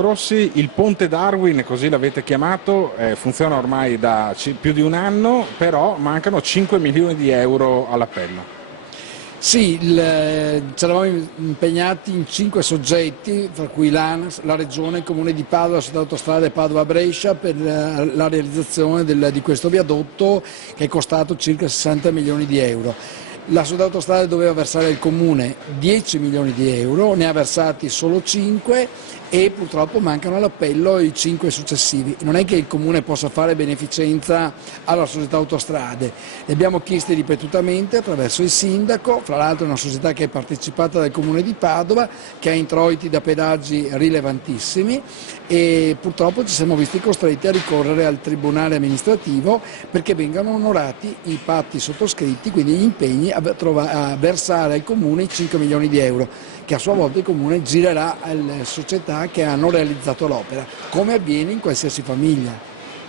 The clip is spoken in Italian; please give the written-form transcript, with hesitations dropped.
Rossi, il ponte Darwin, così l'avete chiamato, funziona ormai da più di un anno, però mancano 5 milioni di euro all'appello. Sì, ci eravamo impegnati in 5 soggetti, tra cui l'ANAS, la Regione, il Comune di Padova, la Società Autostrade Padova-Brescia, per la realizzazione di questo viadotto che è costato circa 60 milioni di euro. La Società Autostrade doveva versare al Comune 10 milioni di euro, ne ha versati solo 5 e purtroppo mancano all'appello i 5 successivi. Non è che il Comune possa fare beneficenza alla Società Autostrade, li abbiamo chiesti ripetutamente attraverso il Sindaco, fra l'altro è una società che è partecipata dal Comune di Padova, che ha introiti da pedaggi rilevantissimi e purtroppo ci siamo visti costretti a ricorrere al Tribunale amministrativo perché vengano onorati i patti sottoscritti, quindi gli impegni a versare al Comune i 5 milioni di euro, che a sua volta il Comune girerà alle società che hanno realizzato l'opera, come avviene in qualsiasi famiglia.